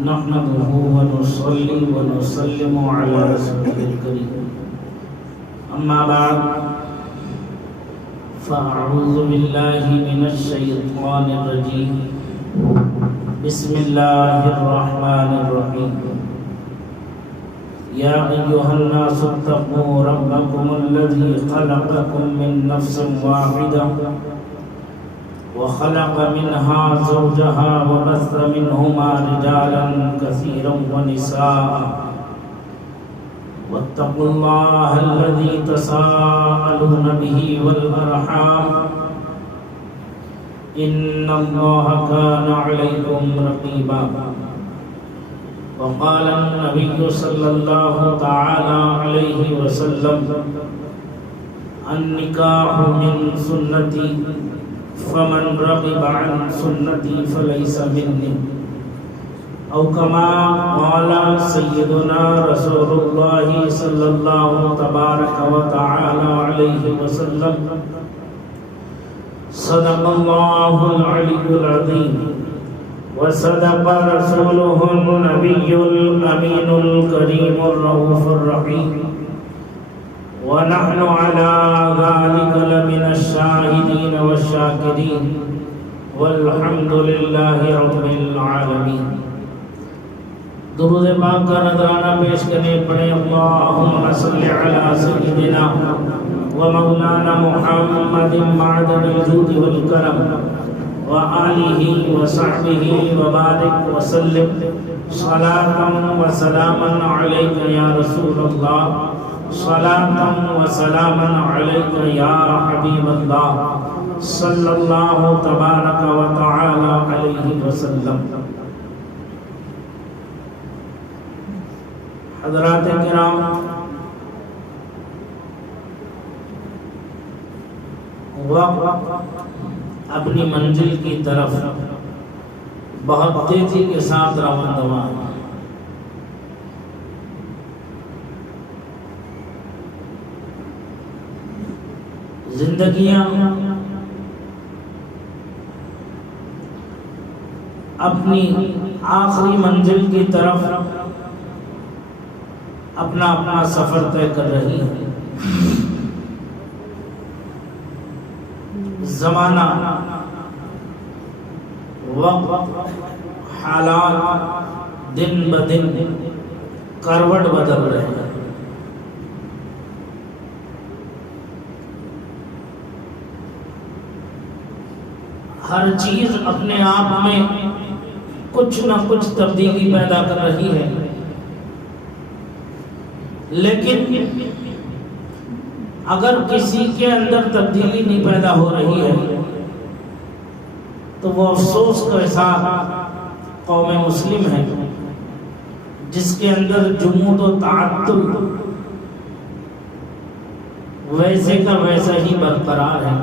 نحمده ونصلي ونسلم على رسوله الكريم أما بعد فأعوذ بالله من الشيطان الرجيم بسم الله الرحمن الرحيم يا أيها الناس اتقوا ربكم الذي خلقكم من نفس واحدة وخلق منها زوجها وبث منهما رجالا كثيرا ونساء واتقوا الله الذي تساءلون به والأرحام إن الله كان عليكم رقيبا وقال النبي صلى الله تعالى عليه وسلم النكاح من سنتي فمن رغب عن سنتي فليس مني أو كما قال سيدنا رسول الله صلى الله تبارك وتعالى عليه وسلم صدق الله العلي العظيم وصدق رسوله النبي الأمين الكريم الرؤوف الرحيم ونحن على ذلك لمن الشاهدين والشاكرين والحمد لله رب العالمين. درود پاک کا نذرانہ پیش کرنے پڑے اللہم صلی علی سیدنا و مولانا محمد معدن الجود والکرم وآلہ وصحبہ وبارک وسلم صلاة و سلاما علیک یا رسول اللہ صلاة و سلاما علیک یا حبیب اللہ صلی اللہ تبارک و تعالی علیہ وسلم. حضرات کرام، وقت اپنی منزل کی طرف بہت تیزی کے ساتھ رواں دواں ہے. زندگیاں اپنی آخری منزل کی طرف اپنا اپنا سفر طے کر رہی ہے. زمانہ، وقت، حالات دن بدن کروٹ بدل رہے ہیں. ہر چیز اپنے آپ میں کچھ نہ کچھ تبدیلی پیدا کر رہی ہے، لیکن اگر کسی کے اندر تبدیلی نہیں پیدا ہو رہی ہے تو وہ افسوس کا ساتھ قوم مسلم ہے جس کے اندر جمود و تعطل ویسے کا ویسا ہی برقرار ہے.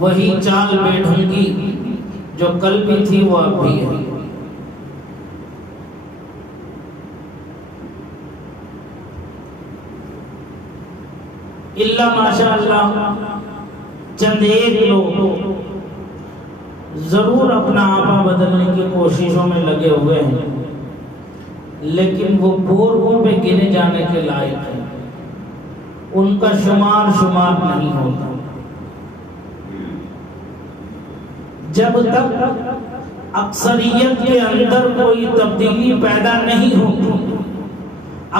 وہی چال بے ڈھنگی جو کل بھی تھی وہ اب بھی ہے. اللہ ماشاء اللہ چند ایک لوگ ضرور اپنا آپا بدلنے کی کوششوں میں لگے ہوئے ہیں، لیکن وہ بوروں پہ گنے جانے کے لائق ہیں. ان کا شمار نہیں ہوتا. جب تک اکثریت کے اندر کوئی تبدیلی پیدا نہیں ہوتی،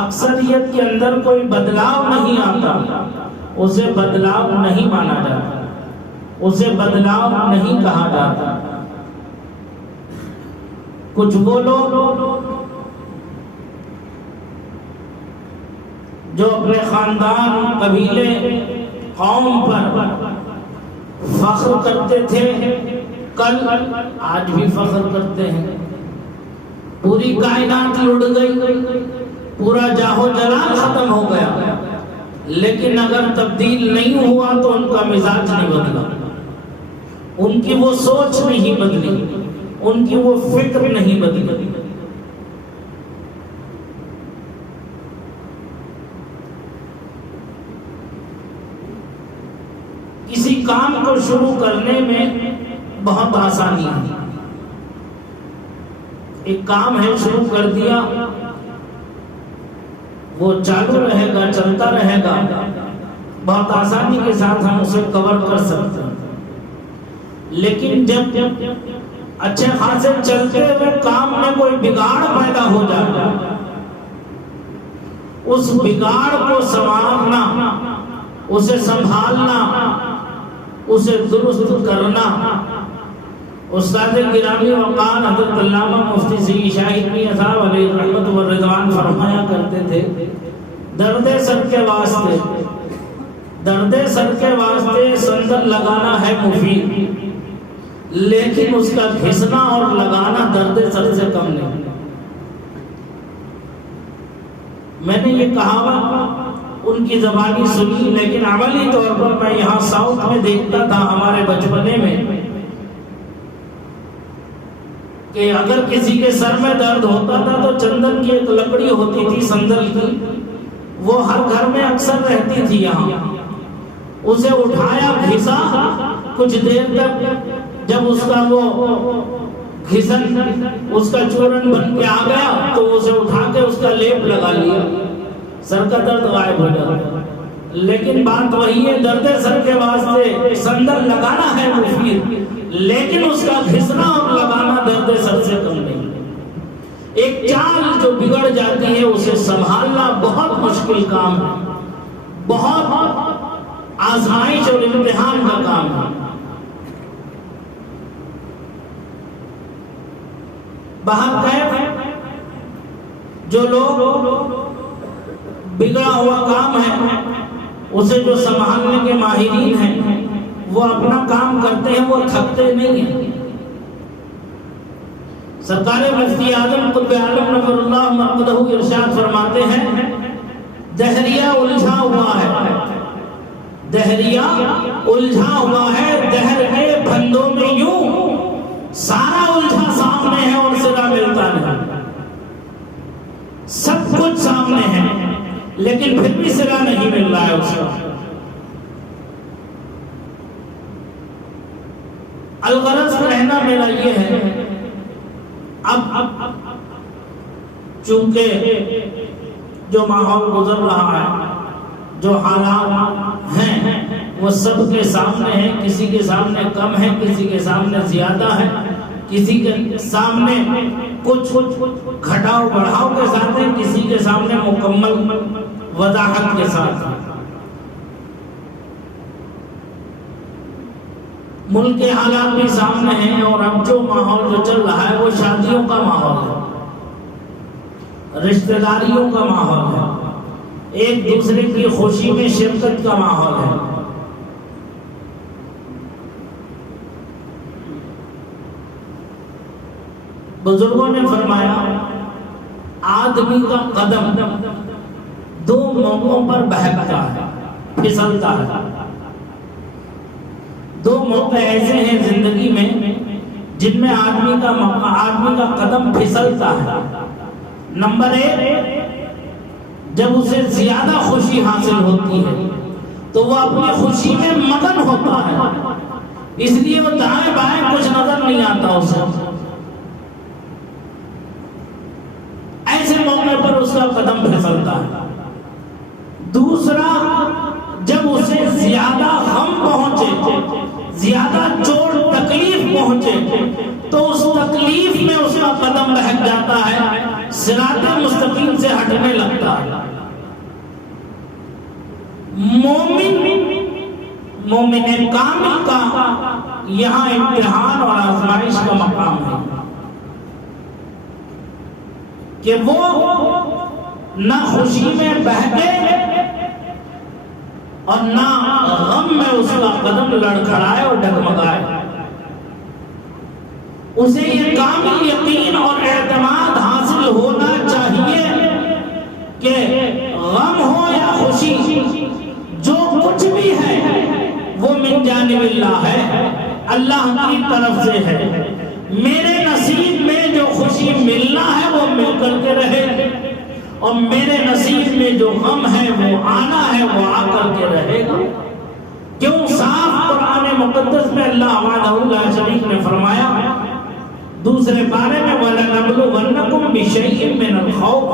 اکثریت کے اندر کوئی بدلاؤ نہیں آتا، اسے بدلاؤ نہیں مانا جاتا، اسے بدلاؤ نہیں کہا جاتا. کچھ وہ لوگ جو اپنے خاندان، قبیلے، قوم پر فخر کرتے تھے، کل آج بھی فخر کرتے ہیں. پوری کائنات لٹ گئی، پورا جاہو جلال ختم ہو گیا، لیکن اگر تبدیل نہیں ہوا تو ان کا مزاج نہیں بدلا، ان کی وہ سوچ نہیں بدلی، ان کی وہ فکر نہیں بدلی. کسی کام کو شروع کرنے میں بہت آسانی ہے، ایک کام ہے شروع کر دیا وہ چالو رہے گا، چلتا رہے گا، بہت آسانی کے ساتھ ہم اسے کور کر سکتے ہیں. لیکن جب اچھے خاصے چلتے ہوئے کام میں کوئی بگاڑ پیدا ہو جائے، اس بگاڑ کو سنوارنا، اسے سنبھالنا، اسے درست کرنا. استاد گرامی وقار حضرت علامہ مفتی سید شاہد میاں صاحب علیہ رحمت و رضوان فرمایا کرتے تھے، درد سر کے واسطے، درد سر کے واسطے سندل لگانا ہے مفید، لیکن اس کا گھسنا اور لگانا درد سر سے کم نہیں. میں نے یہ کہاوت ان کی زبانی سنی، لیکن عملی طور پر میں یہاں ساؤتھ میں دیکھتا تھا ہمارے بچپنے میں کہ اگر کسی کے سر میں درد ہوتا تھا تو چندن کی ایک لکڑی ہوتی تھی سندل کی، وہ ہر گھر میں اکثر رہتی تھی یہاں، اسے اٹھایا، گھسا، کچھ دیر تک جب اس کا وہ گھسن اس کا چورن بن کے آ گیا تو اسے اٹھا کے اس کا لیپ لگا لیا، سر کا درد غائب ہو جاتا. لیکن بات وہی ہے، درد سر کے واسطے سندل لگانا ہے مفید، لیکن اس کا گھسنا اور لگانا درد سر سے کم نہیں. ایک چال جو بگڑ جاتی ہے اسے سنبھالنا بہت مشکل کام ہے، بہت آزمائش اور امتحان کا کام ہے. باہر گئے جو لوگ بگڑا ہوا کام ہے اسے جو سنبھالنے کے ماہرین ہیں وہ اپنا کام کرتے ہیں، وہ تھکتے نہیں ہیں. سرکار مفتی اعظم قطب عالم نور اللہ مرقدہ ارشاد فرماتے ہیں، دہریہ الجھا ہوا ہے، دہریہ الجھا ہوا ہے، دہر کے بندوں میں یوں سارا الجھا سامنے ہے اور سرا ملتا نہیں. سب کچھ سامنے ہے لیکن پھر بھی سرا نہیں مل رہا ہے اس کا. الغرض کہنا میرا یہ ہے، اب چونکہ جو ماحول گزر رہا ہے، جو حالات ہیں وہ سب کے سامنے ہیں، کسی کے سامنے کم ہے، کسی کے سامنے زیادہ ہے، کسی کے سامنے کچھ گھٹاؤ بڑھاؤ کے ساتھ ہے، کسی کے سامنے مکمل وضاحت کے ساتھ. ملک کے حالات بھی سامنے ہیں اور اب جو ماحول جو چل رہا ہے وہ شادیوں کا ماحول ہے، رشتہ داریوں کا ماحول ہے، ایک دوسرے کی خوشی میں شرکت کا ماحول ہے. بزرگوں نے فرمایا آدمی کا قدم دو موقعوں پر بہکتا ہے، پھسلتا ہے. دو موقع ایسے ہیں زندگی میں جن میں آدمی کا قدم پھسلتا ہے. نمبر ایک، جب اسے زیادہ خوشی حاصل ہوتی ہے تو وہ اپنی خوشی میں مگن ہوتا ہے، اس لیے وہ دائیں بائیں کچھ نظر نہیں آتا اسے. ایسے موقع پر اس کا قدم پھسلتا ہے. دوسرا، جب اسے زیادہ غم پہنچے، زیادہ چوٹ تکلیف پہنچے تو اس تکلیف میں اس کا قدم بہک جاتا ہے، صراط مستقیم سے ہٹنے لگتا ہے. مومن کامل کا یہاں امتحان اور آزمائش کا مقام ہے کہ وہ نہ خوشی میں بہکے اور نہ غم میں اس کا قدم لڑکھڑائے اور ڈگمگائے. اسے یہ کامل یقین اور اعتماد حاصل ہونا چاہیے کہ غم ہو یا خوشی، جو کچھ بھی ہے وہ من جانب اللہ ہے، اللہ کی طرف سے ہے. میرے نصیب میں جو خوشی ملنا ہے وہ مل کر کے رہے، اور میرے نصیب میں جو غم ہے وہ آنا ہے وہ آ کر کے رہے گا. کیوں؟ صاف قرآن مقدس میں اللہ وحدہ لا شریک نے فرمایا، دوسرے بارے میں وَلَنَبْلُوَنَّكُمْ بِشَيْءٍ مِّنَ الْخَوْفِ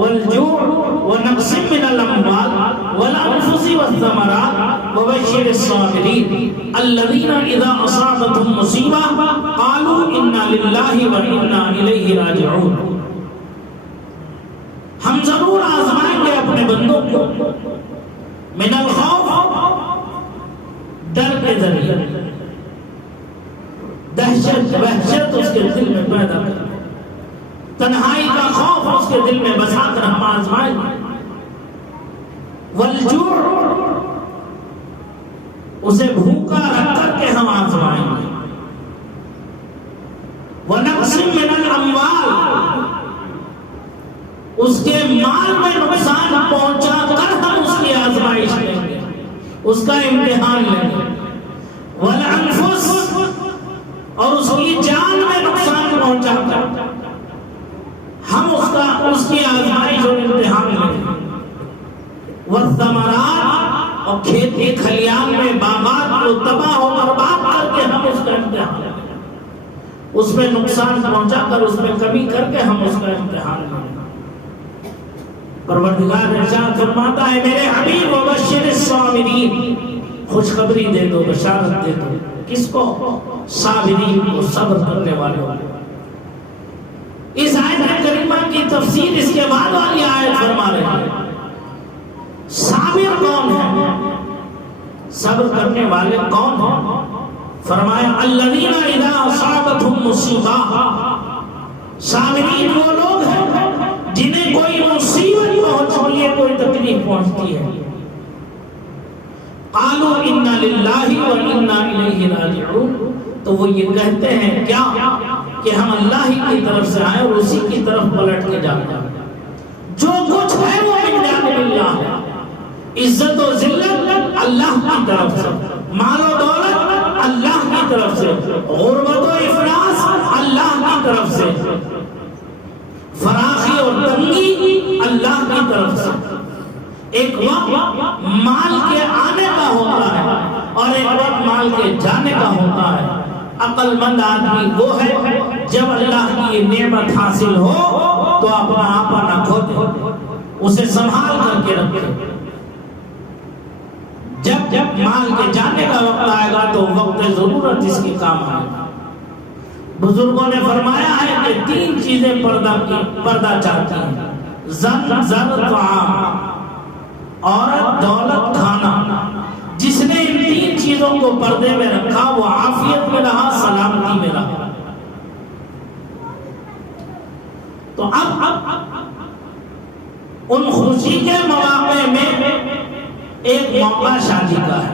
وَالْجُوعِ وَنَقْصٍ مِّنَ الْأَمْوَالِ وَالْأَنفُسِ وَالثَّمَرَاتِ وَبَشِّرِ الصَّابِرِينَ الَّذِينَ إِذَا أَصَابَتْهُمْ مُصِيبَةٌ قَالُوا إِنَّا لِلَّهِ وَإِنَّا إِلَيْهِ راجعون۔ ہم ضرور آزمائیں گے اپنے بندوں کو من الخوف، ڈر کے ذریعے، دہشت وحشت اس کے دل میں پیدا کر، تنہائی کا خوف اس کے دل میں بسا کر ہم آزمائیں گے، والجوع، اسے بھوکا رکھ کر کے ہم آزمائیں گے، ونقص من الاموال، اس کے مال میں نقصان پہنچا کر ہم اس کی آزمائش لیں گے، اس کا امتحان لیں گے، والانفس، اور اس کی جان میں نقصان پہنچا کر ہم اس کی آزمائش اور امتحان لیں گے، والثمرات، اور کھیتی کھلیان میں باغات کو تباہ و برباد کر کے ہم اس کا امتحان لیں گے، اس میں نقصان پہنچا کر اس میں کمی کر کے ہم اس کا امتحان لیں گے۔ پروردگار ارشاد فرماتا ہے میرے حبیب وبشر الصابرین، خوشخبری دے دو، بشارت دے دو، کس کو؟ صابرین کو، صبر کرنے والوں۔ اس آیت کریمہ کی تفسیر اس کے بعد والی آیت فرما رہے ہیں صابر کون ہے، صبر کرنے والے کون ہیں؟ فرمایا الذین اذا اصابتهم مصیبہ، صابرین وہ لوگ ہیں جنہیں کوئی مصیبت پہنچتی ہے، کوئی تکلیف پہنچتی ہے، قالوا انا للہ وانا الیہ راجعون، تو وہ یہ کہتے ہیں کیا کہ ہم اللہ ہی کی طرف سے آئے اور اسی کی طرف پلٹ کے جاتے ہیں، جو کچھ ہے وہ من جانب اللہ ہے، عزت و ذلت اللہ کی طرف سے، مال و دولت اللہ کی طرف سے، غربت و افلاس اللہ کی طرف سے، فراخی اور تنگی اللہ کی طرف سے۔ ایک وقت مال کے آنے کا ہوتا ہے اور ایک وقت مال کے جانے کا ہوتا ہے۔ عقل مند آدمی وہ ہے جب اللہ کی یہ نعمت حاصل ہو تو اپنا آپا نہ کھوتے، اسے سنبھال کر کے رکھے، جب مال کے جانے کا وقت آئے گا تو وقت ضرورت اس کی کام آئے گا۔ بزرگوں نے فرمایا ہے کہ تین چیزیں پردہ چاہتی ہیں، زن، زر، طعام، عورت، دولت، کھانا۔ جس نے ان تین چیزوں کو پردے میں رکھا وہ عافیت میں رہا، سلامتی میں رہا۔ تو اب ان خوشی کے مواقع میں ایک موقع شادی کا ہے،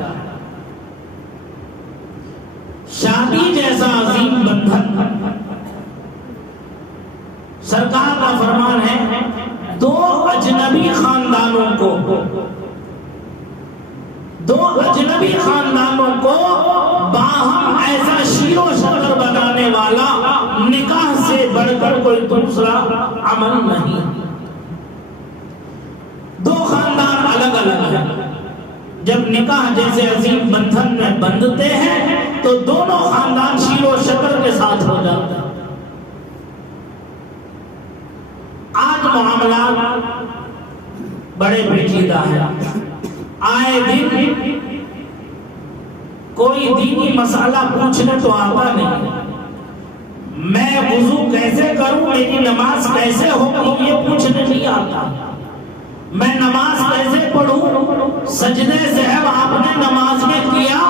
شادی جیسا عظیم بندھن۔ سرکار کا فرمان ہے دو اجنبی خاندانوں کو باہم ایسا شیر و شکر بنانے والا نکاح سے بڑھ کر کوئی دوسرا عمل نہیں۔ دو خاندان الگ الگ ہیں، جب نکاح جیسے عظیم بندھن میں بندھتے ہیں تو دونوں خاندان شیر و شکر کے ساتھ ہو جاتے ہیں۔ آج معاملات بڑے پیچیدہ ہیں، آئے دن کوئی دینی مسئلہ پوچھنے تو آتا نہیں، میں وضو کیسے کروں، میری نماز کیسے ہوگی یہ پوچھنے نہیں آتا، میں نماز کیسے پڑھوں، سجدے صحب آپ نے نماز میں کیا،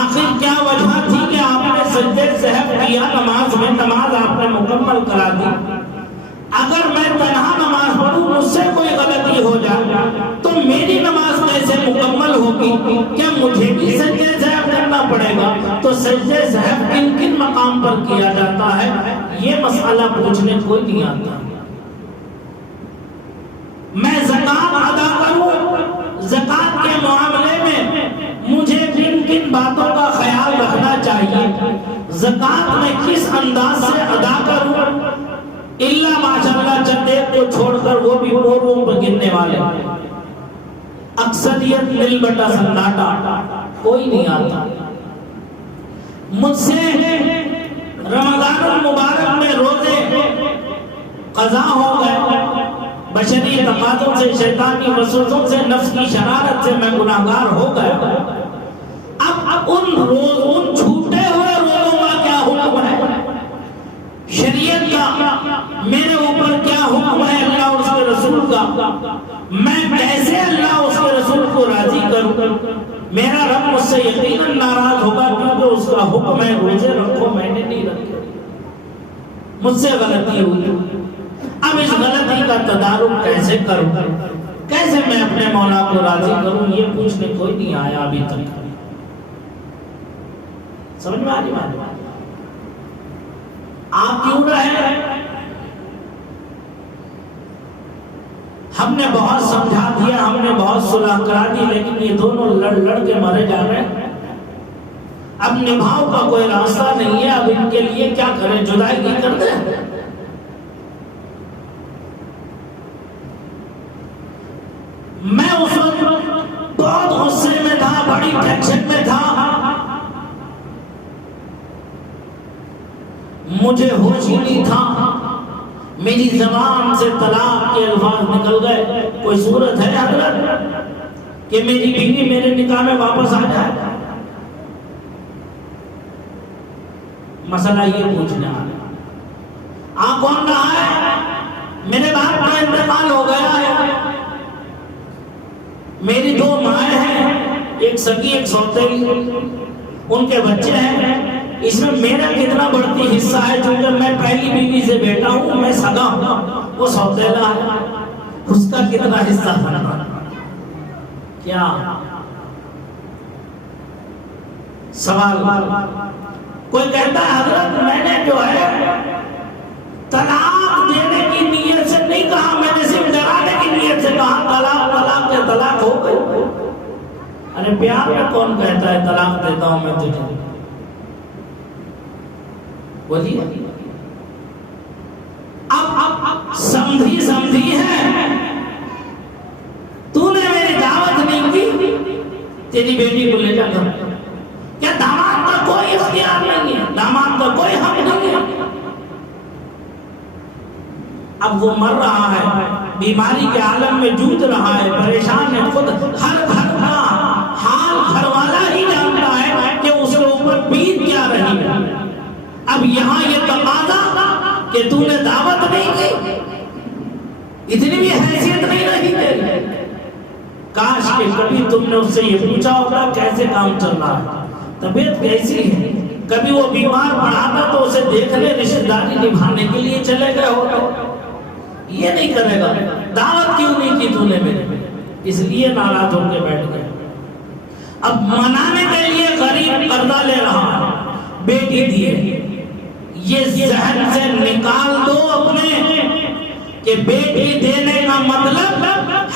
آخر کیا وجہ تھی کہ آپ نے سجدے صحب کیا نماز میں، نماز آپ نے مکمل کرا دی، اگر میں تنہا نماز پڑھوں مجھ سے کوئی غلطی ہو جائے تو میری نماز کیسے مکمل ہوگی، کیا مجھے بھی سجدے صحب کرنا پڑے گا، تو سجدے صحب کن کن مقام پر کیا جاتا ہے یہ مسئلہ پوچھنے کوئی نہیں آتا۔ میں زکات ادا کروں، زکات کے معاملے میں مجھے کن کن باتوں کا خیال رکھنا چاہیے، زکات میں کس انداز سے ادا کروں، اللہ ماشاءاللہ چند ایک کو چھوڑ کر وہ بھی پوروں پر گننے والے، اکثریت مل بٹا سناٹا، کوئی نہیں آتا۔ مجھ سے رمضان قضا ہو گئے، بشری تقاضوں سے، شیطانی وسوسوں سے، نفس کی شرارت سے میں گناہگار ہو گیا۔ اب ان چھوٹے ہوئے روزوں کا کیا حکم ہے، شریعت کا میرے اوپر کیا حکم ہے، اللہ اور اس کے رسول کا، میں کیسے اللہ اور اس کے رسول کو راضی کروں؟ میرا رب مجھ سے یقیناً ناراض ہوگا، کیونکہ اس کا حکم ہے روزے رکھو، میں نے نہیں رکھے، مجھ سے غلطی ہوئی۔ اب اس غلطی کا تدارک کیسے کروں، کیسے میں اپنے مولا کو راضی کروں، یہ پوچھنے کوئی نہیں آیا ابھی تک۔ سمجھ میں آ رہی بات؟ آپ کیوں رہے؟ ہم نے بہت سمجھا دیا، ہم نے بہت صلح کرا دی، لیکن یہ دونوں لڑ کے مرے جا رہے ہیں۔ اب نبھاؤ کا کوئی راستہ نہیں ہے، اب ان کے لیے کیا کریں، جدائی کی کر دیں؟ میں اس وقت بہت غصے میں تھا، بڑی ٹینشن میں تھا، مجھے ہوش ہی نہیں تھا، میری زبان سے طلاق کے الفاظ نکل گئے۔ کوئی صورت ہے حضرت کہ میری بیوی میرے نکاح میں واپس آ جائے؟ مسئلہ یہ پوچھنا ہے۔ آپ کون رہا ہے؟ میرے باپ کا انتقال ہو گیا ہے، میری دو مائیں ہیں، ایک سگی ایک سوتیلی، ان کے بچے ہیں، اس میں میرا کتنا بڑھتی حصہ ہے؟ چونکہ میں پہلی بیوی سے بیٹا ہوں، میں سگا ہوں، وہ سوتیلا ہے، اس کا کتنا حصہ ہے؟ کیا سوال؟ کوئی کہتا ہے حضرت میں نے جو ہے طلاق دینے کی نیت سے نہیں کہا، میں نے صرف ڈرانے کی نیت سے کہا، طلاق کے طلاق ہو گئی۔ ارے پیار میں کون کہتا ہے طلاق دیتا ہوں میں تجھے؟ بولیے، اب سمجھی ہے، تو نے میری دعوت نہیں کی، تیری بیٹی کو لے جا کر، کیا داماد کا کوئی اختیار نہیں ہے، داماد کا کوئی حق نہیں ہے؟ اب وہ مر رہا ہے، بیماری کے عالم میں جوجھ رہا ہے، پریشان ہے، خود ہر گھر کا حال گھر والا ہی جانتا ہے کہ اس کے اوپر بیت کیا رہی ہے۔ اب یہاں یہ تقاضا کہ تو نے دعوت نہیں کی، اتنی بھی حیثیت نہیں رہی تیری۔ کاش کہ کبھی تم نے اس سے یہ پوچھا ہوگا کیسے کام چل رہا ہے، طبیعت کیسی ہے، کبھی وہ بیمار پڑا تھا تو اسے دیکھنے رشتہ داری نبھانے کے لیے چلے گئے ہوگا۔ یہ نہیں کرے گا، دعوت کیوں نہیں کی تو نے میرے، اس لیے ناراض ہو کے بیٹھ گئے۔ اب منانے کے لیے غریب قرضہ لے رہا، بیٹی دیے، یہ ذہن سے نکال دو اپنے کہ بیٹی دینے کا مطلب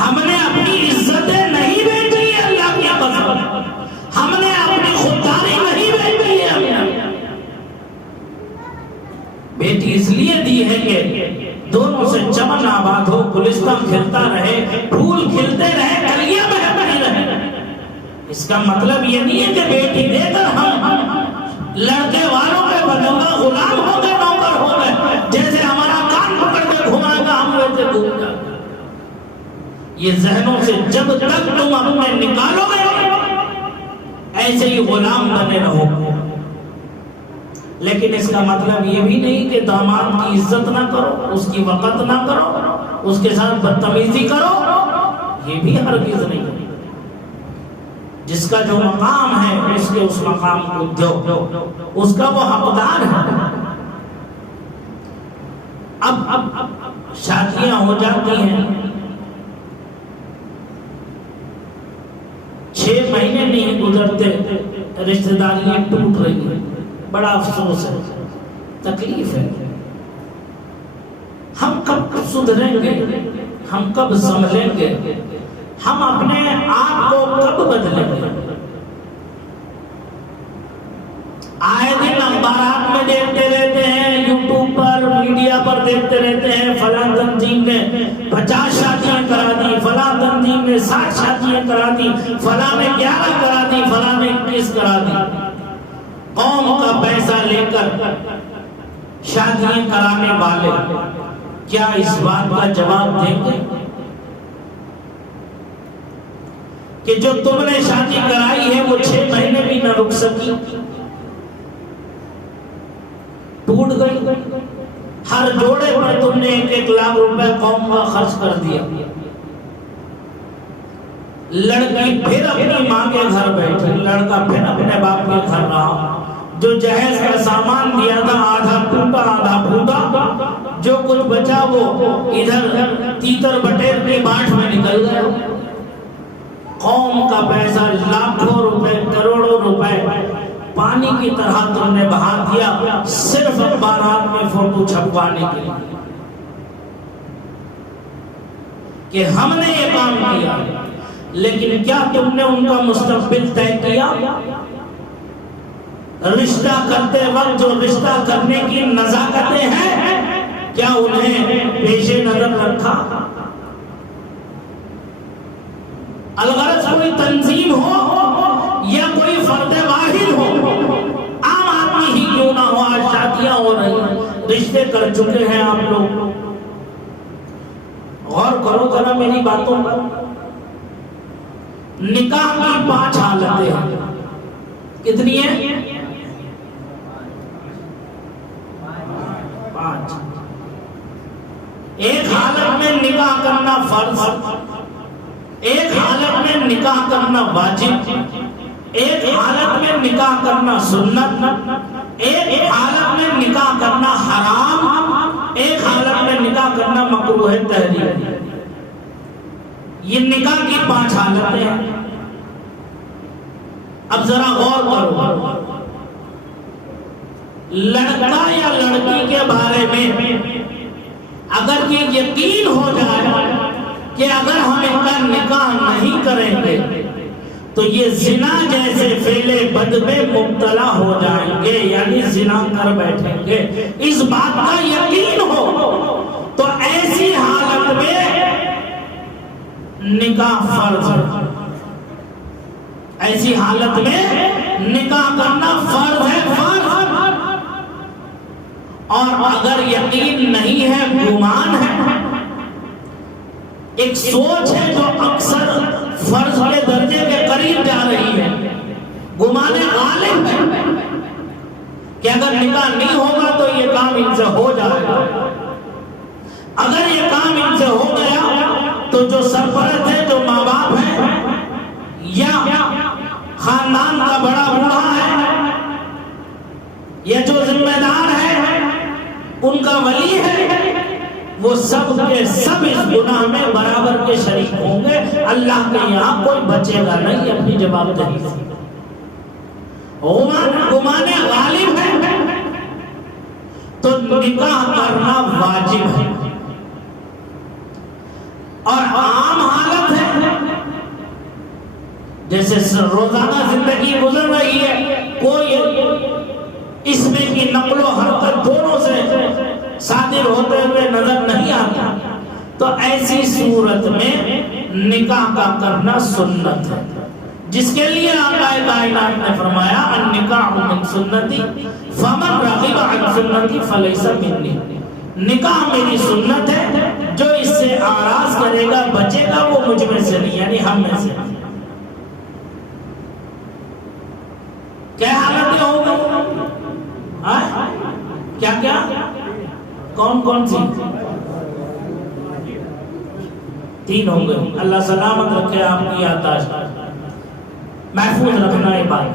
ہم نے اپنی عزتیں نہیں بیچی ہے، اللہ کی قسم ہم نے اپنی خودداری نہیں بیچی ہے۔ بیٹی اس لیے دی ہے کہ دونوں سے چمن آباد ہو، گلستان کھلتا رہے، پھول کھلتے رہے، کلیاں بہتی رہے۔ اس کا مطلب یہ نہیں ہے کہ بیٹی دے کر ہم لڑکے والوں کے بدلہ غلام ہو گئے، نوکر ہو گئے، جیسے ہمارا کان پکڑ کے گھمائے گا ہم ویسے گھوم جائیں۔ یہ ذہنوں سے جب تک تم اپنے نکالو گے ایسے ہی غلام بنے رہو۔ لیکن اس کا مطلب یہ بھی نہیں کہ داماد کی عزت نہ کرو، اس کی وقت نہ کرو، اس کے ساتھ بدتمیزی کرو، یہ بھی ہرگز نہیں۔ جس کا جو مقام ہے اس کے اس مقام کو دو، اس کا وہ حقدار ہے۔ اب شادیاں ہو جاتی ہیں، 6 مہینے نہیں گزرتے رشتہ داریاں ٹوٹ رہی ہیں، بڑا افسوس ہے، تکلیف ہے۔ ہم کب سدھریں گے، ہم کب سنبھلیں گے، ہم اپنے آپ کو کب بدلیں گے؟ آئے دن اخبارات میں دیکھتے رہتے ہیں، یوٹیوب پر میڈیا پر دیکھتے رہتے ہیں، فلاں تنظیم نے 50 شادیاں کرا دی، فلاں تنظیم نے 60 شادیاں کرا دی، فلاں نے 11 کرا دی، فلاں نے 21 کرا دی۔ قوم کا پیسہ لے کر شادیاں کرانے والے کیا اس بات کا جواب دیں گے کہ جو تم نے شادی کرائی ہے وہ 6 مہینے بھی نہ رک سکی، ٹوٹ گئی، ہر جوڑے پر تم نے 1-1 لاکھ روپے قوم کا خرچ کر دیا، لڑکی پھر اپنی ماں کے گھر بیٹھی، لڑکا پھر اپنے باپ کے گھر رہا، جو جہیز کا سامان دیا تھا آدھا ٹوٹا آدھا پھوٹا، جو کچھ بچا وہ ادھر تیتر بٹیر کی بانٹ میں نکل گیا، قوم کا پیسہ لاکھوں روپے کروڑوں روپے پانی کی طرح تم نے بہا دیا صرف اخبارات میں فوٹو چھپوانے کے لیے کہ ہم نے یہ کام کیا، لیکن کیا تم نے ان کا مستقبل طے کیا؟ رشتہ کرتے وقت جو رشتہ کرنے کی نزاکتیں ہیں کیا انہیں پیش نظر رکھا؟ الغرض کوئی تنظیم ہو یا کوئی فرد واحد ہو، عام آدمی ہی کیوں نہ ہو، آج شادیاں ہو رہی ہیں، رشتے کر چکے ہیں آپ لوگ، غور کرو ذرا میری باتوں پر۔ نکاح کی 5 حالتیں ہیں، کتنی ہیں؟ 5۔ ایک حالت میں نکاح کرنا فرض، ایک حالت میں نکاح کرنا واجب، ایک حالت میں نکاح کرنا سنت، ایک حالت میں نکاح کرنا حرام، ایک حالت میں نکاح کرنا مکروہ تحریم۔ یہ نکاح کی 5 حالتیں ہیں۔ اب ذرا غور کرو، لڑکا یا لڑکی کے بارے میں اگر یہ یقین ہو جائے کہ اگر ہم ان کا نکاح نہیں کریں گے تو یہ زنا جیسے فعل بد میں مبتلا ہو جائیں گے، یعنی زنا کر بیٹھیں گے، اس بات کا یقین ہو تو ایسی حالت میں نکاح فرض ہے، ایسی حالت میں نکاح کرنا فرض ہے، فرض۔ اور اگر یقین نہیں ہے، گمان ہے، ایک سوچ ہے جو اکثر فرض کے درجے کے قریب جا رہی ہے، گمان غالب ہے کہ اگر نکاح نہیں ہوگا تو یہ کام ان سے ہو جائے گا، اگر یہ کام ان سے ہو گیا تو جو سرپرست ہے، جو ماں باپ ہے یا خاندان کا بڑا بوڑھا ہے یا جو ذمہ دار ہے، ان کا ولی ہے، وہ سب کے سب اس گناہ میں برابر کے شریک ہوں گے، اللہ کے یہاں کوئی بچے گا نہیں اپنی جوابداری سے۔ گمان غالب ہے تو نکاح کرنا واجب ہے، اور عام حالت ہے جیسے روزانہ زندگی گزر رہی ہے، کوئی اس میں کی نقل و حرکت دونوں سے صادر ہوتے ہوئے نظر نہیں آتا، تو ایسی صورت میں نکاح کا کرنا سنت ہے، جس کے لیے آقا کائنات نے فرمایا النکاح من سنتی فمن رغب عن سنتی فلیس منی، نکاح میری سنت ہے، جو اس سے آراز کرے گا بچے گا وہ مجھ میں سے نہیں، یعنی ہم میں سے نہیں۔ کیا حالتیں ہو گئی؟ کیا کیا؟ کون کون سی؟ 3 ہو گئی۔ اللہ سلامت رکھے آپ کی یادداشت، محفوظ رکھنا یہ بات۔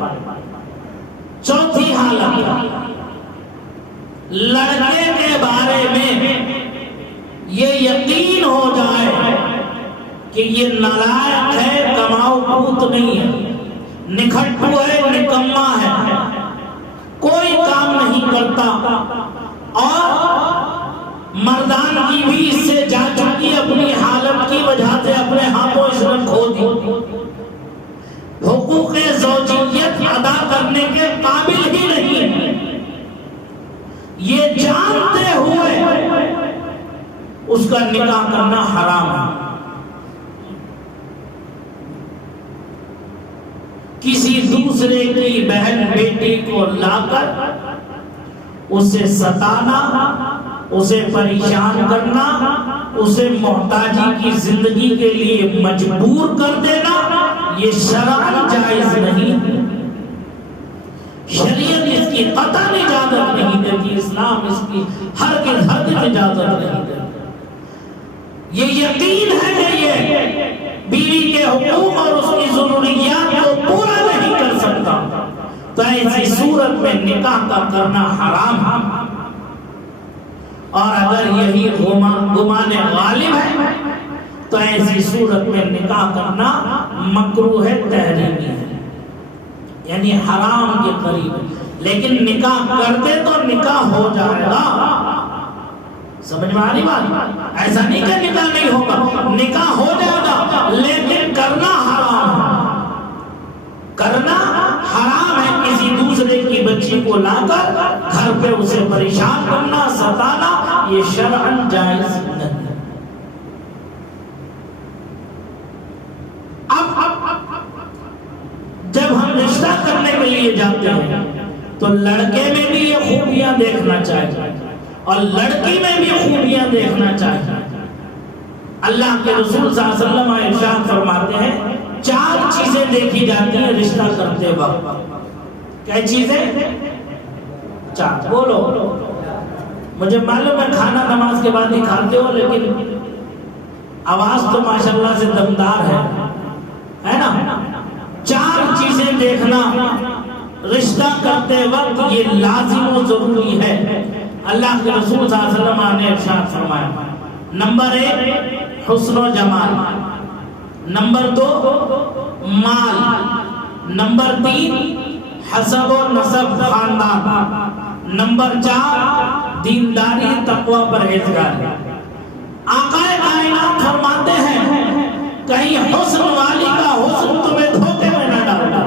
4تھی حالت، لڑکے کے بارے میں یہ یقین ہو جائے کہ یہ نالائق ہے، کماؤ پوت نہیں ہے، نکھٹو ہے، نکما ہے، کوئی کام نہیں کرتا، اور مردان کی بھی اس سے جا چکی اپنی حالت کی وجہ سے اپنے ہاتھوں اس نے کھو دی، حقوق زوجیت ادا کرنے کے قابل ہی نہیں ہے، یہ جانتے ہوئے اس کا نکاح کرنا حرام ہے۔ کسی دوسرے کی بہن بیٹی کو لا کر اسے ستانا، اسے پریشان کرنا، اسے محتاجی کی زندگی کے لیے مجبور کر دینا، یہ شرعاً جائز نہیں۔ شریعت اس کی قطعاً اجازت نہیں دیتی، اسلام اس کی ہرگز اجازت نہیں دیتا۔ یہ یقین ہے کہ یہ بیوی کے حقوق اور اس کی ضروریات کو پورا نہیں کر سکتا، تو ایسی صورت میں نکاح کا کرنا حرام ہے۔ اور اگر یہی گمان غالب ہے تو ایسی صورت میں نکاح کرنا مکروہ تحریمی ہے، یعنی حرام کے قریب، لیکن نکاح کرتے تو نکاح ہو جائے گا۔ سمجھ میں آ رہی بات؟ ایسا نہیں کہ نکاح نہیں ہوگا، نکاح ہو جائے گا، لیکن کرنا حرام ہے۔ کرنا حرام ہے، کسی دوسرے کی بچی کو لا کر گھر پہ اسے پریشان کرنا، ستانا، یہ شرعاً جائز نہیں۔ جب ہم رشتہ کرنے کے لیے جاتے ہیں تو لڑکے میں بھی یہ خوبیاں دیکھنا چاہیے اور لڑکی میں بھی خوبیاں دیکھنا چاہیے۔ اللہ کے رسول صلی اللہ علیہ وسلم ارشاد فرماتے ہیں 4 چیزیں دیکھی جاتی ہیں رشتہ کرتے وقت۔ کیا چیزیں؟ 4 بولو۔ مجھے معلوم ہے کھانا نماز کے بعد ہی کھاتے ہو، لیکن آواز تو ماشاءاللہ سے دمدار ہے نا۔ 4 چیزیں دیکھنا رشتہ کرتے وقت یہ لازم و ضروری ہے۔ اللہ کے رسول صلی اللہ علیہ وسلم نے ارشاد فرمایا، نمبر 1 حسن و جمال، نمبر 2 مال، نمبر 3 حسب و نسب خاندان، نمبر 4 دینداری تقوی پرہیزگاری۔ آقا کائنات فرماتے ہیں کہیں حسن والی کا حسن تمہیں دھوکے میں نہ ڈالتا،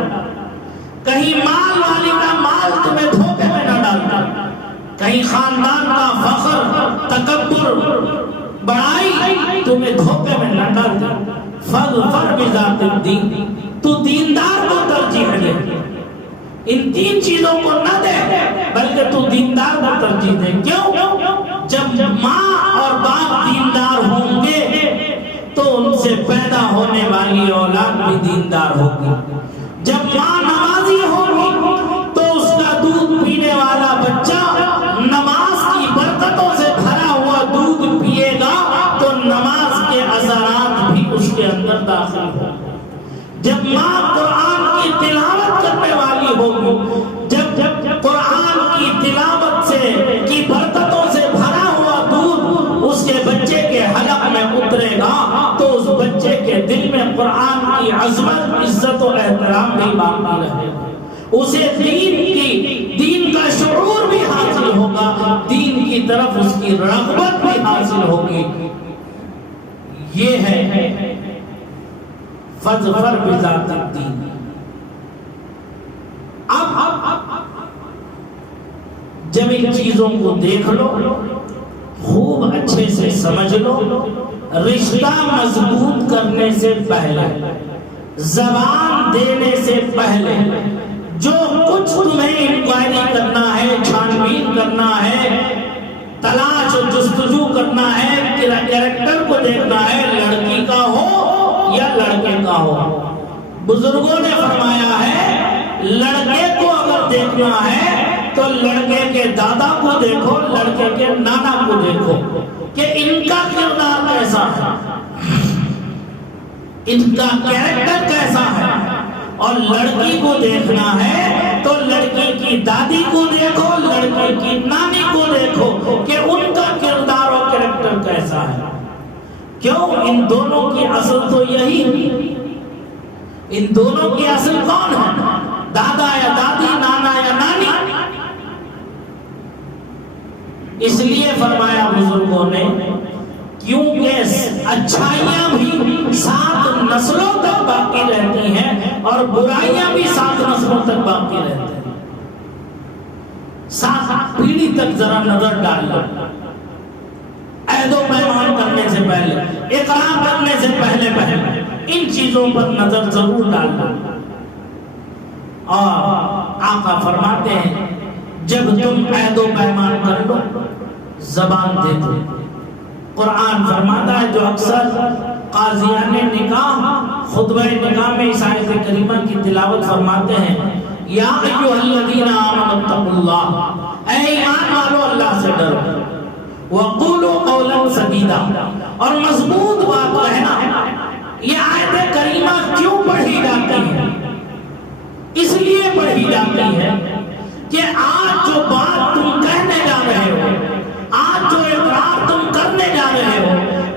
کہیں مال والی کا مال تمہیں دھوکے میں نہ ڈالتا، کہیں خاندان کا فخر تکبر بڑائی تمہیں دھوکے میں نہ ڈالتا۔ فاظفر بذات الدین، تو دیندار کو ترجیح دے، ان 3 چیزوں کو نہ دے بلکہ تو دیندار کو ترجیح دے۔ کیوں؟ جب ماں اور باپ دیندار ہوں گے تو ان سے پیدا ہونے والی اولاد بھی دیندار ہوگی۔ جب ماں نمازی ہوگی تو اس کا دودھ پینے والا بچہ نماز کی برکتوں سے بھرا ہوا دودھ پیے گا تو نماز کے اثرات بھی اس کے اندر داخل ہوں۔ جب ماں قرآن کی تلاوت کرنے والی ہوگی، جب قرآن کی تلاوت سے کی برکتوں سے بھرا ہوا دودھ اس کے بچے کے حلق میں اترے گا تو اس بچے کے دل میں قرآن کی عظمت، عزت و احترام بھی باقی رہے گا، اسے دین کا شعور بھی حاصل ہوگا، دین کی طرف اس کی رغبت بھی حاصل ہوگی۔ یہ ہے فاظفر بذات الدین۔ اب جب ان چیزوں کو دیکھ لو، خوب اچھے سے سمجھ لو، رشتہ مضبوط کرنے سے پہلے، زبان دینے سے پہلے جو کچھ تمہیں انکوائری کرنا ہے، چھان بین کرنا ہے، تلاش و جستجو کرنا ہے، کریکٹر کو دیکھنا ہے، لڑکی کا ہو یا لڑکے کا ہو۔ بزرگوں نے فرمایا ہے لڑکے کو اگر دیکھنا ہے تو لڑکے کے دادا کو دیکھو، لڑکے کے نانا کو دیکھو کہ ان کا کردار کیسا ہے، ان کا کریکٹر کیسا ہے۔ اور لڑکی کو دیکھنا ہے تو لڑکی کی دادی کو دیکھو، لڑکے کی نانی کو دیکھو کہ ان کا کردار اور کریکٹر کیسا ہے۔ کیوں؟ ان دونوں کی اصل تو یہی ہے۔ ان دونوں کی اصل کون ہے؟ دادا یا دادی، نانا یا نانی۔ اس لیے فرمایا بزرگوں نے کیونکہ اچھائیاں بھی 7 نسلوں تک باقی رہتی ہیں اور برائیاں بھی 7 نسلوں تک باقی رہتی ہیں۔ 7 پیڑھی تک ذرا نظر ڈال لو، عہد و پیمان کرنے سے پہلے، اقرار کرنے سے پہلے ان چیزوں پر نظر ضرور ڈال لو۔ اور آقا فرماتے ہیں جب تم عہد و پیمان کر لو، زبان دے دو۔ قرآن فرماتا ہے جو اکثر قاضیان نکاح خطبہ نکاح میں اس آیت کریمہ کی تلاوت فرماتے ہیں، یا ایھا الذین آمنوا اتقوا اللہ، اے ایمان والو اللہ سے ڈرو، وقولوا قولا سدیدا، اور مضبوط بات کہنا۔ یہ آیت کریمہ کیوں پڑھی جاتی ہے؟ اس لیے پڑھی جاتی ہے کہ آج جو بات تم کہنے جا رہے ہو، آج جو اقرار تم کرنے جا رہے ہو،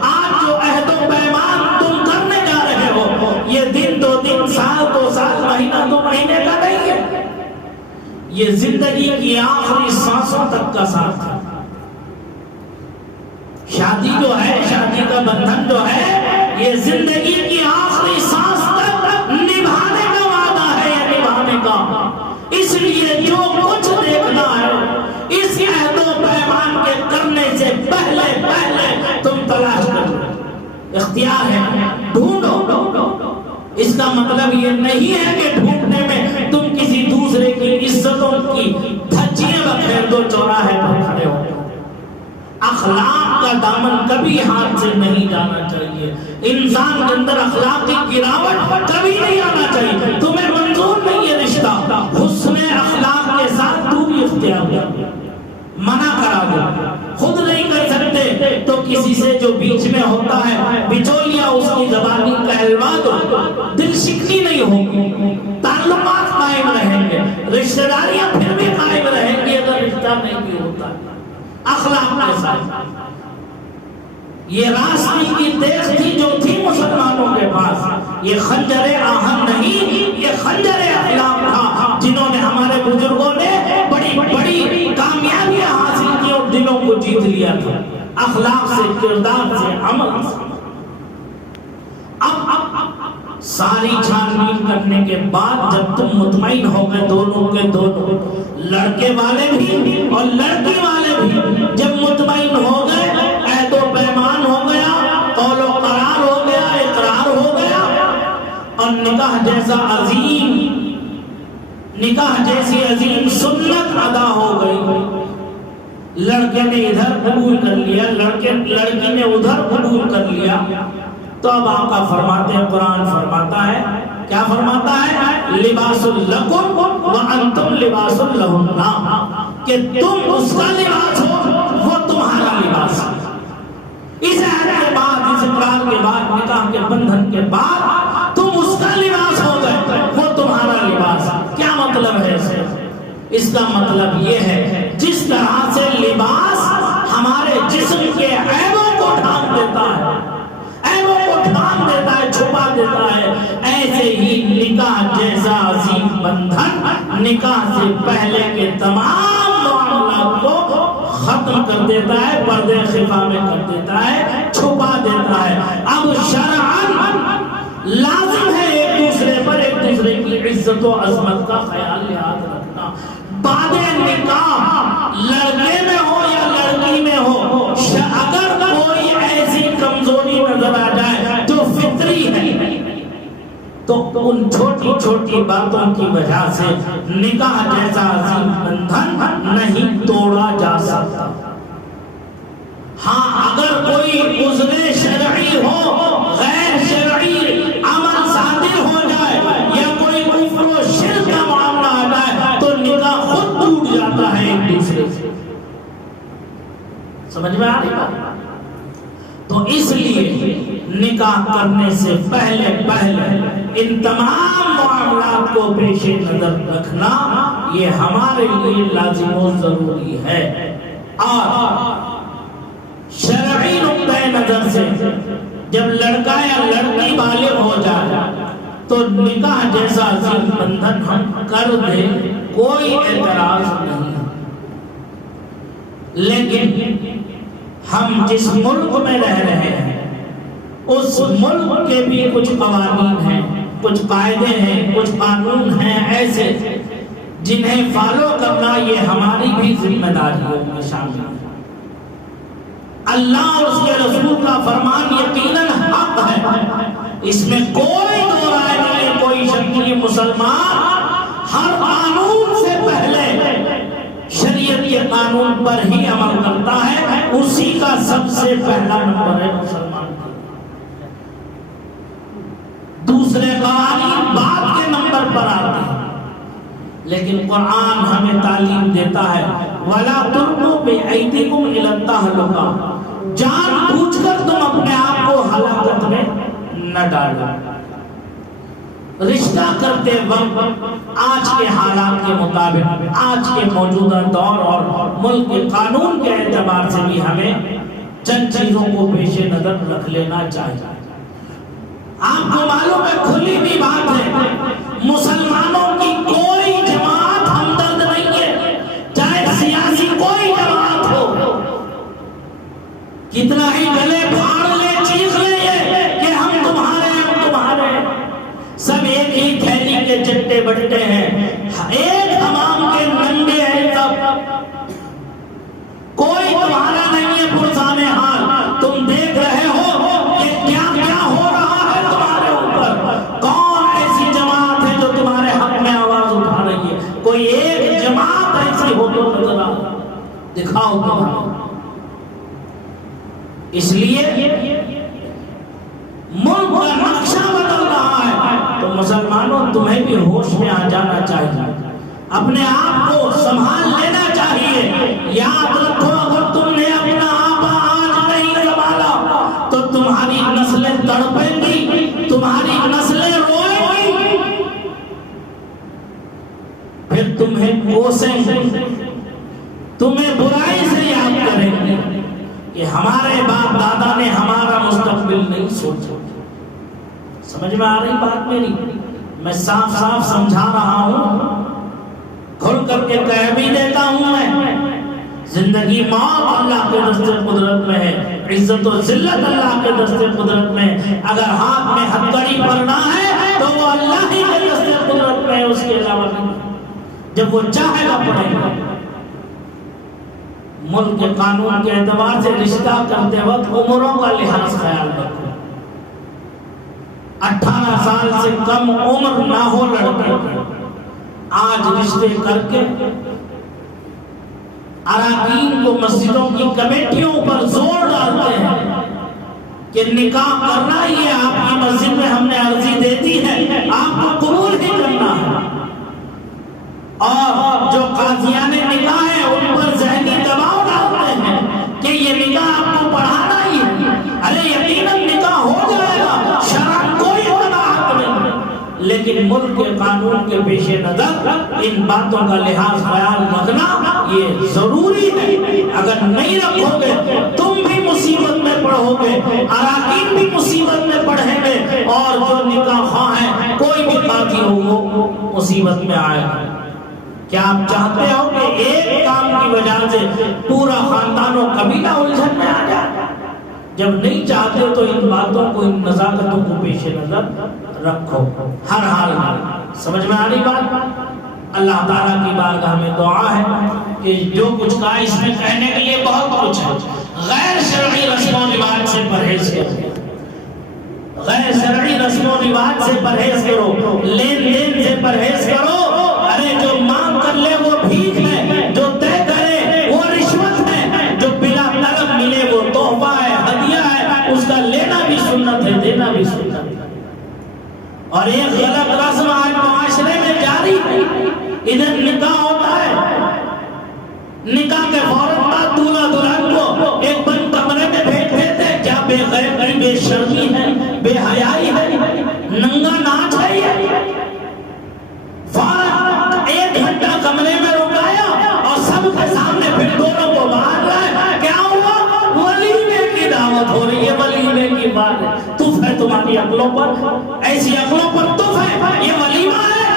آج جو عہد و پیمان تم کرنے جا رہے ہو، یہ دن 2 دن، سال 2 سال، مہینہ 2 مہینے کا نہیں ہے، یہ زندگی کی آخری سانسوں تک کا ساتھ ہے۔ شادی جو ہے، شادی کا بندھن جو ہے، یہ زندگی کی آخری سانس تک نبھانے کا وعدہ ہے، یا نبھانے کا۔ اس لیے جو کچھ دیکھنا ہے اس عہد و پیمان کے کرنے سے پہلے تم تلاش کرو، اختیار ہے، ڈھونڈو۔ اس کا مطلب یہ نہیں ہے کہ ڈھونڈنے میں تم کسی دوسرے کی عزتوں کی دھجیاں بکھیر دو، چوراہے پر کھڑے ہو۔ اخلاق کا دامن کبھی ہاتھ سے نہیں جانا چاہیے، انسان کے اندر اخلاقی گراوٹ کبھی نہیں آنا چاہیے۔ تمہیں منظور نہیں یہ رشتہ، حسن اخلاق کے ساتھ تو بھی اختیار کر، منع کرا دو۔ خود نہیں کر سکتے تو کسی سے جو بیچ میں ہوتا ہے بچولیا، اس کی زبانی کہلوا دو، دل شکنی نہیں ہوگی، تعلقات قائم رہیں گے، رشتہ داریاں پھر بھی قائم رہیں گی اگر رشتہ نہیں بھی ہوتا ہے اخلاق کے ساتھ۔ یہ راستی کی تیز تھی جو تھی مسلمانوں کے پاس، یہ خنجر آہن نہیں، یہ خنجر اخلاق تھا، جنہوں نے ہمارے بزرگوں نے بڑی کامیابیاں حاصل کی اور دلوں کو جیت لیا تھا، اخلاق سے، کردار سے، عمل سے۔ اب ساری چھان بین کرنے کے بعد جب تم مطمئن ہو گئے، دونوں کے دونوں، لڑکے والے بھی اور لڑکی والے بھی جب مطمئن ہو گئے، عہد و پیمان ہو گیا، قول و قرار ہو گیا، اقرار ہو گیا، اور نکاح جیسا عظیم، نکاح جیسی عظیم سنت ادا ہو گئی، لڑکے نے ادھر قبول کر لیا، لڑکی نے ادھر قبول کر لیا، تو اب آقا فرماتے ہیں، قرآن فرماتا ہے، کیا فرماتا ہے؟ لباس لکم وانتم لباس لہن، کہ تم اس کا لباس ہو، وہ تمہارا لباس ہے۔ اس عہد کے بعد، اس اقرار کے بعد، نکاح کے بندھن کے بعد تم اس کا لباس ہو گئے، وہ تمہارا لباس ہے۔ کیا مطلب ہے اس کا مطلب یہ ہے جس طرح سے لباس ہمارے جسم کے عیبوں کو ڈھانپ دیتا ہے، ڈھانپ دیتا ہے، چھپا دیتا ہے، ایسے ہی نکاح جیسا عظیم بندھن نکاح سے پہلے کے تمام معاملات کو ختم کر دیتا ہے، پردے خفا میں کر دیتا ہے، چھپا دیتا ہے۔ اب شرعاً لازم ہے ایک دوسرے پر ایک دوسرے کی عزت و عظمت کا خیال یاد رکھنا۔ بعد نکاح لڑکے میں ہو یا لڑکی میں ہو، اگر کوئی ایسی کمزوری نظر آ جائے جو فطری ہے تو ان چھوٹی چھوٹی باتوں کی وجہ سے نکاح جیسا عظیم بندھن نہیں توڑا جا سکتا۔ ہاں، اگر کوئی عذر شرعی ہو، غیر شرعی عمل صادر ہو جائے یا کوئی کفر و شرک کا معاملہ آ جائے تو نکاح خود ٹوٹ جاتا ہے ایک دوسرے سے۔ سمجھ میں آ رہی بات؟ تو اس لیے نکاح کرنے سے پہلے ان تمام معاملات کو پیش نظر رکھنا یہ ہمارے لیے لازم و ضروری ہے۔ اور شرعی نقطۂ نظر سے جب لڑکا یا لڑکی بالغ ہو جائے تو نکاح جیسا عظیم بندھن ہم کر دیں، کوئی اعتراض نہیں، لیکن ہم جس ملک میں رہ رہے ہیں اس ملک کے بھی کچھ قوانین ہیں، کچھ قاعدے ہیں، کچھ قانون ہیں ایسے جنہیں فالو کرنا یہ ہماری بھی ذمہ داریوں میں شامل ہے۔ اللہ اور اس کے رسول کا فرمان یقیناً حق ہے، اس میں کوئی دو رائے نہیں ہے، کوئی شک نہیں۔ مسلمان ہر قانون سے پہلے شریعت کے قانون پر ہی عمل کرتا ہے، اسی کا سب سے پہلا نمبر ہے مسلمان کا. دوسرے قوانین بعد کے نمبر پر آتے ہیں. لیکن قرآن ہمیں تعلیم دیتا ہے وَلَا تُلْقُوا بِأَيْدِيكُمْ إِلَى التَّهْلُكَةِ، جان بوجھ کر تم اپنے آپ کو ہلاکت میں نہ ڈالو. رشتہ کرتے وقت آج کے حالات کے مطابق، آج کے موجودہ دور اور ملک کے قانون کے اعتبار سے بھی ہمیں چند چیزوں کو پیش نظر رکھ لینا چاہیے. آپ کو معلوم ہے کھلی بھی بات ہے، مسلمانوں کی کوئی جماعت ہمدرد نہیں ہے، چاہے سیاسی کوئی جماعت ہو. کتنا ہی گلے پھاڑ لے چیخ لے کہ ہم تمہارے، سب ایک ہی تھیلی کے چٹے بٹے ہیں، ایک حمام کے ننگے ہیں سب، کوئی تمہارا نہیں ہے پرسان حال. تم دیکھ رہے ہو کہ کیا کیا ہو رہا ہے تمہارے اوپر. کون ایسی جماعت ہے جو تمہارے حق میں آواز اٹھا رہی ہے؟ کوئی ایک جماعت ایسی ہو تو نظر آؤ، دکھاؤ تمہارا. اس لیے ملک کا نقشہ بدل رہا ہے، تو مسلمانوں تمہیں بھی ہوش میں آ جانا چاہیے، اپنے آپ کو سنبھال لینا چاہیے. یاد رکھو اگر تم نے اپنا آپ آج نہیں سنبھالا تو تمہاری نسلیں تڑپیں گی، تمہاری نسلیں روئیں گی، پھر تمہیں کوسیں گے، تمہیں برائی سے یاد کریں گے کہ ہمارے باپ دادا نے ہمارا مستقبل نہیں سوچا. سمجھ میں آ رہی بات میری؟ میں صاف صاف سمجھا رہا ہوں، کھل کر کے کہہ بھی دیتا ہوں. میں زندگی موت اللہ کے دست قدرت میں ہے، عزت و ذلت اللہ کے دست قدرت میں ہے. اگر ہاتھ میں ہتھکڑی پڑنا ہے تو وہ اللہ ہی کے دست قدرت میں ہے، اس کے علاوہ نہیں. جب وہ چاہے گا پڑے گا. ملک کے قانون کے اعتبار سے رشتہ کرتے وقت عمروں کا لحاظ خیال رکھو. 18 سال سے کم عمر نہ ہو لڑکے آج رشتے کر کے اراکین کو مسجدوں کی کمیٹیوں پر زور ڈالتے ہیں کہ نکاح کرنا ہی ہے، آپ کی مسجد میں ہم نے عرضی دے دی ہے، آپ کو قبول ہی کرنا ہے. اور جو قاضیان نکاح ہیں ان پر ذہنی دباؤ ڈالتے ہیں کہ یہ نکاح آپ کو پڑھانا ہی ہے. ارے یقیناً نکاح ہو جائے گا، شرعاً کوئی مناعت نہیں، لیکن ملک کے قانون کے پیش نظر ان باتوں کا لحاظ خیال رکھنا یہ ضروری ہے. اگر نہیں رکھو گے تم بھی مصیبت میں پڑھو گے، اراکین بھی مصیبت میں پڑھیں گے، اور جو نکاح خواہ ہیں کوئی بھی قاضی ہو وہ مصیبت میں آئے گا. کیا آپ چاہتے ہو کہ ایک کام کی وجہ سے پورا خاندان و قبیلہ الجھن میں آ جائے؟ جب نہیں چاہتے تو ان باتوں کو، ان نزاکتوں کو پیش نظر رکھو ہر حال میں. سمجھ میں آ رہی بات؟ اللہ تعالیٰ کی بارگاہ میں دعا ہے کہ جو کچھ کہا اس میں کہنے کے لیے بہت کچھ ہے. غیر شرعی رسم و رواج سے پرہیز کرو، غیر شرعی رسم و رواج سے پرہیز کرو، لین دین سے پرہیز کرو. ارے جو مانگ کر لے وہ بھیک ہے، جو طے کرے وہ رشوت ہے، جو بلا طلب ملے وہ تحفہ ہے، ہدیہ ہے. اس کا لینا بھی سنت ہے، دینا بھی سنت ہے. اور ایک غلط رسم آج معاشرے میں جاری ہے. ادھر نکاح ہوتا ہے، نکاح کے فوراً بعد دولہا دلہن کو ایک بند کمرے میں بھیج دیتے. کیا بے غیرتی، بے شرمی ہے، بے حیائی ہے، ننگا ناچ ہے. یہ فوراً 1 گھنٹہ کمرے میں رکایا اور سب کے سامنے پھر دونوں کو باہر لائے. کیا ہوا؟ ولیمے کی دعوت ہو رہی ہے، ولیمے کی بات ہے. تف ہے تمہاری عقلوں پر، ایسی عقلوں پر تف ہے. یہ ولیمہ ہے؟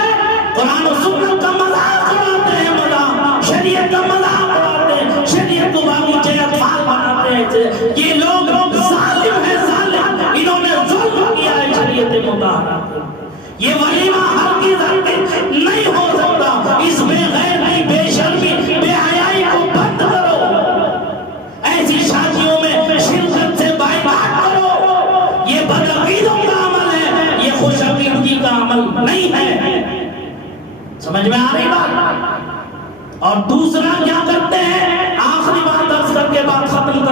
قرآن و سنت کا مذاق اڑاتے ہیں، مذاق شریعت کا مذاق اڑاتے ہیں، شریعت کو باغیچے اطفال بناتے ہیں. یہ لوگ ظالم ہیں، ظالم، انہوں نے ظلم کیا ہے شریعت مطہرہ. یہ ولیمہ ہرگز نہیں ہو سکتا. اس بے غیرتی، بے شرمی، بے حیائی کو بند کرو. ایسی شادیوں میں شرکت سے بائیکاٹ کرو. یہ بدعقیدوں کا عمل ہے، یہ خوش عقیدگی کا عمل نہیں ہے. سمجھ میں آ رہی بات؟ اور دوسرا کیا کرتے ہیں؟ آخری بات عرض کر کے بات ختم کر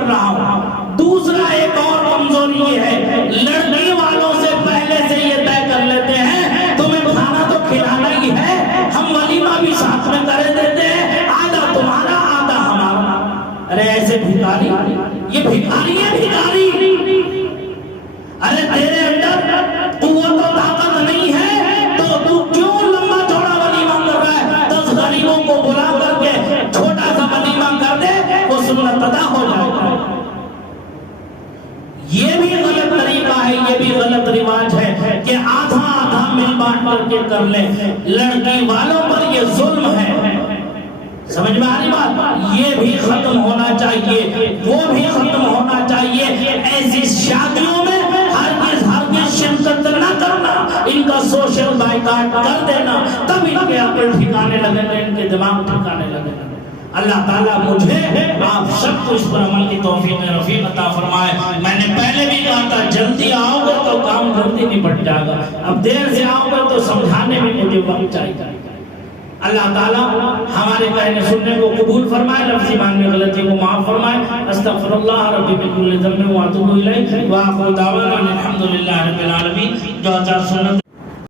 ارے ایسے بھکاری، یہ بھکاری ہے بھکاری، ارے تیرے اندر قوت و طاقت نہیں ہے تو تو کیوں لمبا چوڑا ولیمہ کر رہا ہے؟ 10 غریبوں کو بلا کر کے چھوٹا سا ولیمہ کر دے، وہ سنت ادا ہو جائے گا۔ یہ بھی غلط طریقہ ہے، یہ بھی غلط رواج ہے کہ آدھا آدھا مل بانٹ کر کے کر لیں۔ لڑکی والوں پر یہ ظلم ہے، سمجھ میں آ رہی بات؟ یہ بھی ختم ہونا چاہیے، وہ بھی ختم ہونا چاہیے۔ ایسی شادیوں میں ہرگز شرکت نہ کرنا، ان کا سوشل بائیکاٹ کر دینا، تب ان کے عقل ٹھکانے لگے گا، ان کے دماغ ٹھکانے لگے گا۔ اللہ تعالیٰ مجھے آپ سب کو اس پر عمل کی توفیق رفیق عطا فرمائے۔ میں نے پہلے بھی کہا تھا جلدی آؤ گے تو کام جلدی نپٹ جائے گا، اب دیر سے آؤ گے تو سمجھانے میں مجھے وقت چاہیے۔ اللہ تعالیٰ ہمارے کہنے سننے کو قبول فرمائے، لفظی معنی میں غلطی کو معاف فرمائے۔ استغفر اللہ ربی من کل ذنب واتوب الیہ، وآخر دعوانا الحمدللہ رب العالمین۔ جو سنت